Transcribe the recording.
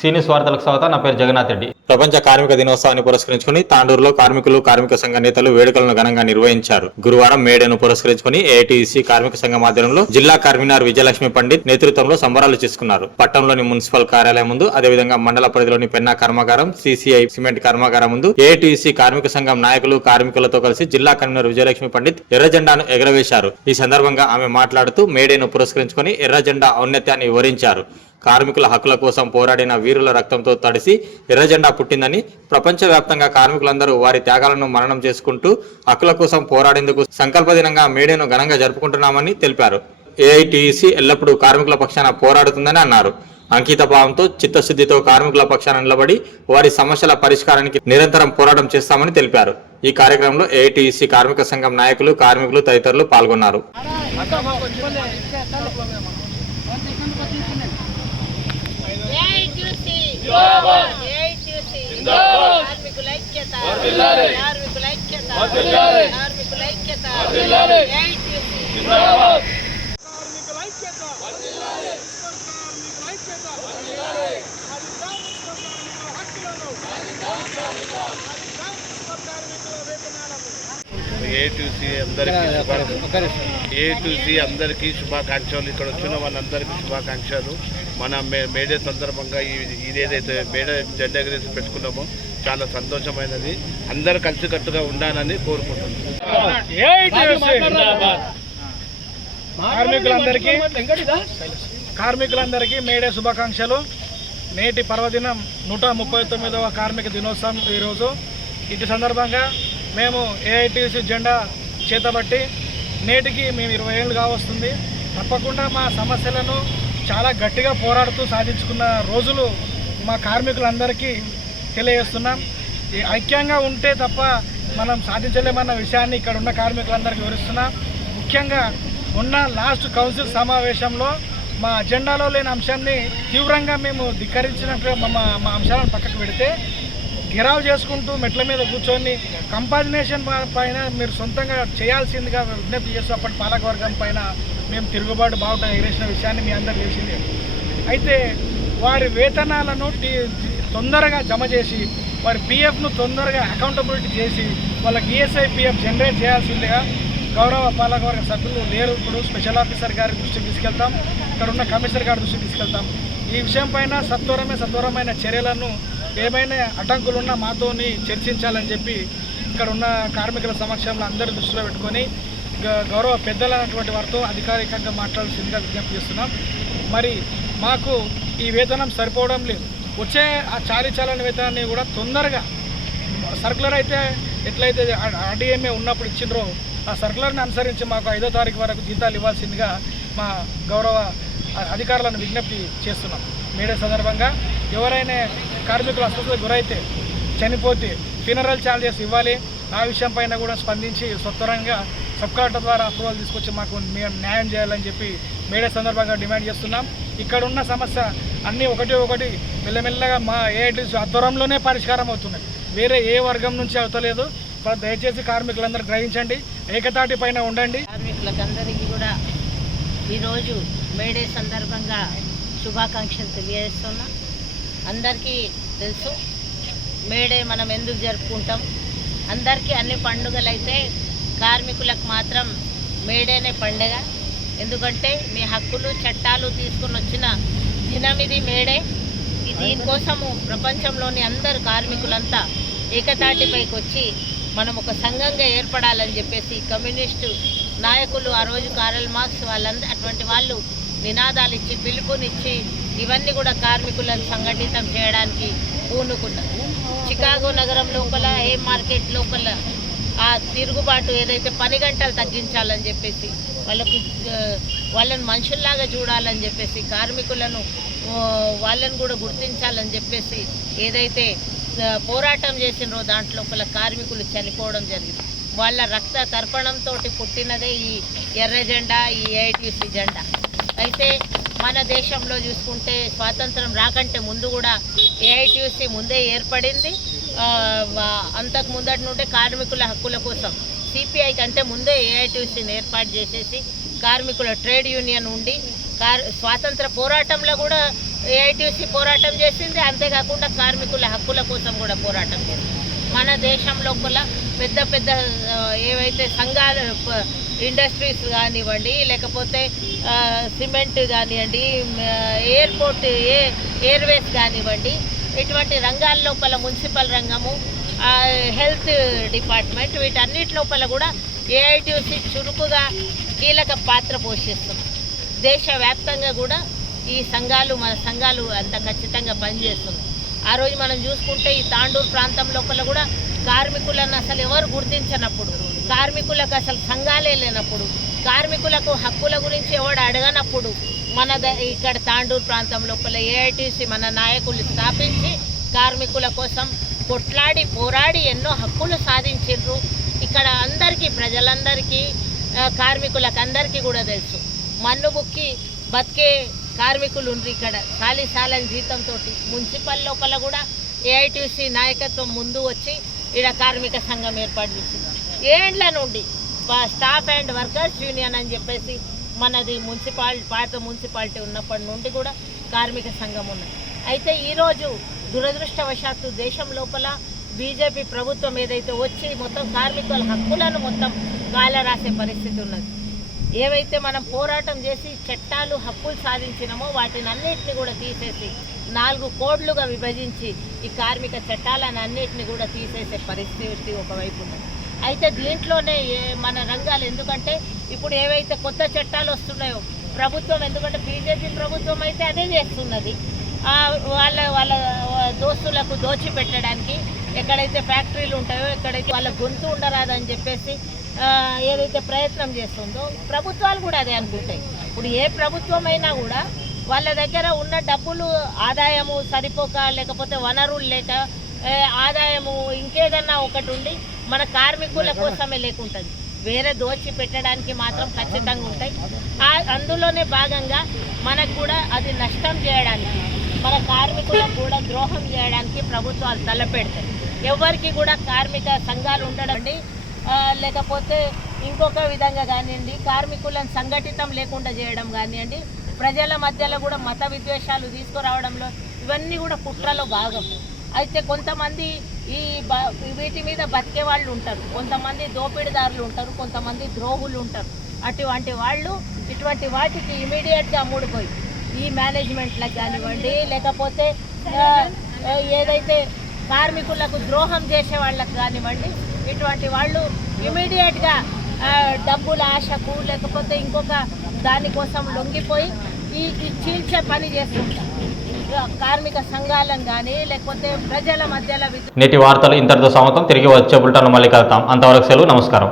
సీనియస్ వార్తలకు స్వాగతం. నా పేరు జగన్నాథ్ రెడ్డి. ప్రపంచ కార్మిక దినోత్సవాన్ని పురస్కరించుకుని తాండూరులో కార్మికులు కార్మిక సంఘ నేతలు వేడుకలను ఘనంగా నిర్వహించారు. గురువారం మేడేను పురస్కరించుకుని ఏటీసీ కార్మిక సంఘం ఆధ్వర్యంలో జిల్లా కన్వీనర్ విజయలక్ష్మి పండిత్ నేతృత్వంలో సంబరాలు చేసుకున్నారు. పట్టణంలోని మున్సిపల్ కార్యాలయం ముందు అదేవిధంగా మండల పరిధిలోని పెన్నా కర్మాగారం సిసిఐ సిమెంట్ కర్మాగారం ముందు ఏఐటీసీ కార్మిక సంఘం నాయకులు కార్మికులతో కలిసి జిల్లా కన్వీనర్ విజయలక్ష్మి పండిత్ ఎర్ర జెండాను ఎగరవేశారు. ఈ సందర్భంగా ఆమె మాట్లాడుతూ మేడేను పురస్కరించుకుని ఎర్ర జెండా ఔన్నత్యాన్ని వివరించారు. కార్మికుల హక్కుల కోసం పోరాడిన వీరుల రక్తంతో తడిసి ఎర్రజెండా పుట్టిందని ప్రపంచవ్యాప్తంగా కార్మికులందరూ వారి త్యాగాలను మననం చేసుకుంటూ హక్కుల కోసం పోరాడేందుకు సంకల్ప దినంగా మేడేను ఘనంగా జరుపుకుంటున్నామని తెలిపారు. ఏఐటీసీ ఎల్లప్పుడూ కార్మికుల పక్షాన పోరాడుతుందని అన్నారు. అంకిత భావంతో చిత్తశుద్ధితో కార్మికుల పక్షాన నిలబడి వారి సమస్యల పరిష్కారానికి నిరంతరం పోరాటం చేస్తామని తెలిపారు. ఈ కార్యక్రమంలో ఏఐటీసీ కార్మిక సంఘం నాయకులు కార్మికులు తదితరులు పాల్గొన్నారు. ఏఐటీసీ. కార్మికుల ఐక్యత కార్మికుల ఐక్యత కార్మికుల ఐక్యత ఏ టు సి అందరికీ ఏ టు సి అందరికీ శుభాకాంక్షలు. ఇక్కడ వచ్చిన వాళ్ళందరికీ శుభాకాంక్షలు. మన మే మేడే సందర్భంగా ఇదేదైతే మేడే జెండా ఎగరేసి పెట్టుకున్నామో చాలా సంతోషమైనది. అందరూ కలిసికట్టుగా ఉండాలని కోరుకుంటున్నాం. కార్మికులందరికీ కార్మికులందరికీ మేడే శుభాకాంక్షలు. నేటి పర్వదినం నూట ముప్పై తొమ్మిదవ కార్మిక దినోత్సవం ఈరోజు. ఇటు సందర్భంగా మేము ఏఐటీసీ జెండా చేతబట్టి నేటికి మేము ఇరవై ఏళ్ళు కావస్తుంది. తప్పకుండా మా సమస్యలను చాలా గట్టిగా పోరాడుతూ సాధించుకున్న రోజులు మా కార్మికులందరికీ తెలియజేస్తున్నాం. ఈ ఐక్యంగా ఉంటే తప్ప మనం సాధించలేమన్న విషయాన్ని ఇక్కడ ఉన్న కార్మికులందరికీ వివరిస్తున్నాం. ముఖ్యంగా ఉన్న లాస్ట్ కౌన్సిల్ సమావేశంలో మా అజెండాలో లేని అంశాన్ని తీవ్రంగా మేము ధిక్కరించినట్లు మా మా- మా అంశాలను పక్కకు పెడితే గిరావు చేసుకుంటూ మెట్ల మీద కూర్చొని కంపాజినేషన్ పైన మీరు సొంతంగా చేయాల్సిందిగా విజ్ఞప్తి చేస్తూ అప్పటి పాలకవర్గం పైన మేము తిరుగుబాటు బావుట ఎగిరేసిన విషయాన్ని మీ అందరు తెలిసిందే అయితే వారి వేతనాలను టీ- తొందరగా జమ చేసి వారి పిఎఫ్ను తొందరగా అకౌంటబిలిటీ చేసి వాళ్ళకి ఈఎస్ఐ పిఎఫ్ జనరేట్ చేయాల్సిందిగా గౌరవ పాలకవర్గ సభ్యులు లేరు. ఇప్పుడు స్పెషల్ ఆఫీసర్ గారి దృష్టికి తీసుకెళ్తాం. ఇక్కడ ఉన్న కమిషనర్ గారి దృష్టికి తీసుకెళ్తాం. ఈ విషయం పైన సత్వరమే సత్వరమైన చర్యలను ఏమైనా అడ్డంకులున్నా మాతోని చర్చించాలని చెప్పి ఇక్కడ ఉన్న కార్మికుల సమక్షంలో అందరి దృష్టిలో పెట్టుకొని గౌరవ పెద్దలైనటువంటి వారితో అధికారికంగా మాట్లాడాల్సిందిగా విజ్ఞప్తి చేస్తున్నాం. మరి మాకు ఈ వేతనం సరిపోవడం లేదు. వచ్చే ఆ చాలీ చాలని వేతనాన్ని కూడా తొందరగా సర్కులర్ అయితే ఎట్లయితే ఆర్డీఎంఏ ఉన్నప్పుడు ఇచ్చిండ్రో ఆ సర్కులర్ని అనుసరించి మాకు ఐదో తారీఖు వరకు జీతాలు ఇవ్వాల్సిందిగా మా గౌరవ అధికారులను విజ్ఞప్తి చేస్తున్నాం. మేడే సందర్భంగా ఎవరైనా కార్మికులు అస్వస్థతకు గురైతే చనిపోతే ఫినరల్ ఛార్జెస్ ఇవ్వాలి. ఆ విషయం పైన కూడా స్పందించి స్వత్తరంగా సబ్కార్ట ద్వారా అప్రూవల్ తీసుకొచ్చి మాకు మేము న్యాయం చేయాలని చెప్పి మేడే సందర్భంగా డిమాండ్ చేస్తున్నాం. ఇక్కడ ఉన్న సమస్య అన్నీ ఒకటి ఒకటి మెల్లమెల్లగా మా ఏఐటీసీ ఆధ్వర్యంలోనే పరిష్కారం అవుతున్నాయి. వేరే ఏ వర్గం నుంచి అవుతలేదు. దయచేసి కార్మికులందరూ గ్రహించండి. ఏకతాటి పైన ఉండండి. కార్మికులకందరికీ కూడా ఈరోజు మేడే సందర్భంగా శుభాకాంక్షలు తెలియజేస్తున్నా. అందరికీ తెలుసు. మేడే మనం ఎందుకు జరుపుకుంటాం? అందరికీ అన్ని పండుగలు అయితే కార్మికులకు మాత్రం మేడేనే పండగ. ఎందుకంటే మీ హక్కులు చట్టాలు తీసుకుని వచ్చిన దినం ఇది మేడే. దీనికోసము ప్రపంచంలోని అందరు కార్మికులంతా ఏకతాటిపైకి వచ్చి మనం ఒక సంఘంగా ఏర్పడాలని చెప్పేసి కమ్యూనిస్టు నాయకులు ఆ రోజు కారల్ మార్క్స్ వాళ్ళందరూ అటువంటి వాళ్ళు నినాదాలు ఇచ్చి పిలుపునిచ్చి ఇవన్నీ కూడా కార్మికులను సంఘటితం చేయడానికి పూనుకున్నారు. చికాగో నగరం లోపల ఏ మార్కెట్ లోపల ఆ తిరుగుబాటు ఏదైతే పని గంటలు తగ్గించాలని చెప్పేసి వాళ్ళకు వాళ్ళని మనుషుల్లాగా చూడాలని చెప్పేసి కార్మికులను వాళ్ళని కూడా గుర్తించాలని చెప్పేసి ఏదైతే పోరాటం చేసినారో దాంట్లో కార్మికులు చనిపోవడం జరిగింది. వాళ్ళ రక్త తర్పణంతో పుట్టినదే ఈ ఎర్ర జెండా ఈ ఏఐటీసీ జెండా. అయితే మన దేశంలో చూసుకుంటే స్వాతంత్రం రాకంటే ముందు కూడా ఏఐటీసీ ముందే ఏర్పడింది. అంతకు ముందటి నుండే కార్మికుల హక్కుల కోసం సిపిఐ కంటే ముందే ఏఐటీసీని ఏర్పాటు చేసేసి కార్మికుల ట్రేడ్ యూనియన్ ఉండి కార్ స్వాతంత్ర పోరాటంలో కూడా ఏఐటీసీ పోరాటం చేసింది. అంతేకాకుండా కార్మికుల హక్కుల కోసం కూడా పోరాటం చేసింది. మన దేశం లోపల పెద్ద పెద్ద ఏవైతే సంఘాలు ఇండస్ట్రీస్ కానివ్వండి లేకపోతే సిమెంట్ కానివ్వండి ఎయిర్పోర్ట్ ఏ ఎయిర్వేస్ కానివ్వండి ఇటువంటి రంగాల లోపల మున్సిపల్ రంగము హెల్త్ డిపార్ట్మెంట్ వీటన్నిటి లోపల కూడా ఏఐటీసీ చురుకుగా కీలక పాత్ర పోషిస్తుంది. దేశవ్యాప్తంగా కూడా ఈ సంఘాలు మన సంఘాలు అంత ఖచ్చితంగా పనిచేస్తున్నాయి ఆ రోజు మనం చూసుకుంటే ఈ తాండూరు ప్రాంతం లోపల కూడా కార్మికులను అసలు ఎవరు గుర్తించనప్పుడు కార్మికులకు అసలు సంఘాలే లేనప్పుడు కార్మికులకు హక్కుల గురించి ఎవడు అడగనప్పుడు మన ద- ఇక్కడ తాండూరు ప్రాంతం లోపల ఏఐటీసీ మన నాయకులు స్థాపించి కార్మికుల కోసం కొట్లాడి పోరాడి ఎన్నో హక్కులు సాధించారు ఇక్కడ అందరికీ ప్రజలందరికీ కార్మికులకు అందరికీ కూడా తెలుసు. మన్ను బుక్కి బతికే కార్మికులు ఉండ్రు ఇక్కడ. సాలి సాలని జీతంతో మున్సిపల్ లోపల కూడా ఏఐటీసీ నాయకత్వం ముందు వచ్చి ఇక్కడ కార్మిక సంఘం ఏర్పాటు చేసింది. ఏండ్ల నుండి? స్టాఫ్ అండ్ వర్కర్స్ యూనియన్ అని చెప్పేసి మనది మున్సిపాలిటీ పాత మున్సిపాలిటీ ఉన్నప్పటి నుండి కూడా కార్మిక సంఘం ఉన్నది. అయితే ఈరోజు దురదృష్టవశాత్తు దేశం లోపల బీజేపీ ప్రభుత్వం ఏదైతే వచ్చి మొత్తం కార్మికుల హక్కులను మొత్తం కాలరాసే పరిస్థితి ఉన్నది. ఏవైతే మనం పోరాటం చేసి చట్టాలు హక్కులు సాధించినామో వాటిని అన్నిటిని కూడా తీసేసి నాలుగు కోడ్లుగా విభజించి ఈ కార్మిక చట్టాలను అన్నిటిని కూడా తీసేసే పరిస్థితి ఒకవైపు ఉన్నది. అయితే దీంట్లోనే మన రంగాలు ఎందుకంటే ఇప్పుడు ఏవైతే కొత్త చట్టాలు వస్తున్నాయో ప్రభుత్వం ఎందుకంటే బీజేపీ ప్రభుత్వం అయితే అదే చేస్తున్నది. వాళ్ళ వాళ్ళ దోస్తులకు దోచి పెట్టడానికి ఎక్కడైతే ఫ్యాక్టరీలు ఉంటాయో ఎక్కడైతే వాళ్ళ గొంతు ఉండరాదని చెప్పేసి ఏదైతే ప్రయత్నం చేస్తుందో ప్రభుత్వాలు కూడా అదే అనుకుంటాయి. ఇప్పుడు ఏ ప్రభుత్వం అయినా కూడా వాళ్ళ దగ్గర ఉన్న డబ్బులు ఆదాయము సరిపోక లేకపోతే వనరులు లేక ఆదాయము ఇంకేదన్నా ఒకటి ఉండి మన కార్మికుల కోసమే లేకుంటుంది. వేరే దోచి పెట్టడానికి మాత్రం ఖచ్చితంగా ఉంటాయి. ఆ- అందులోనే భాగంగా మనకు కూడా అది నష్టం చేయడానికి మన కార్మికులకు కూడా ద్రోహం చేయడానికి ప్రభుత్వాలు తలపెడతాయి ఎవరికి కూడా కార్మిక సంఘాలు ఉండడం లేకపోతే ఇంకొక విధంగా కానివ్వండి కార్మికులను సంఘటితం లేకుండా చేయడం కానివ్వండి ప్రజల మధ్యలో కూడా మత విద్వేషాలు తీసుకురావడంలో ఇవన్నీ కూడా కుట్రలో భాగం. అయితే కొంతమంది ఈ వీటి మీద బతికే వాళ్ళు ఉంటారు. కొంతమంది దోపిడీదారులు ఉంటారు కొంతమంది ద్రోహులు ఉంటారు. అటువంటి వాళ్ళు ఇటువంటి వాటికి ఇమీడియట్గా మూడిపోయి ఈ మేనేజ్మెంట్లకు కానివ్వండి లేకపోతే ఏదైతే కార్మికులకు ద్రోహం చేసే వాళ్ళకి కానివ్వండి ఇటువంటి వాళ్ళు ఇమీడియట్గా డబ్బుల ఆశకు లేకపోతే ఇంకొక దానికోసం లొంగిపోయి ఈ చీల్చే పని చేస్తుంటారు. కార్మిక సంఘాలను కానీ లేకపోతే ప్రజల మధ్యలో నేటి వార్తలు ఇంతటితో సమతం తిరిగి వచ్చే బుల్టన్ మళ్ళీ కలుతాం అంతవరకు సెలవు నమస్కారం.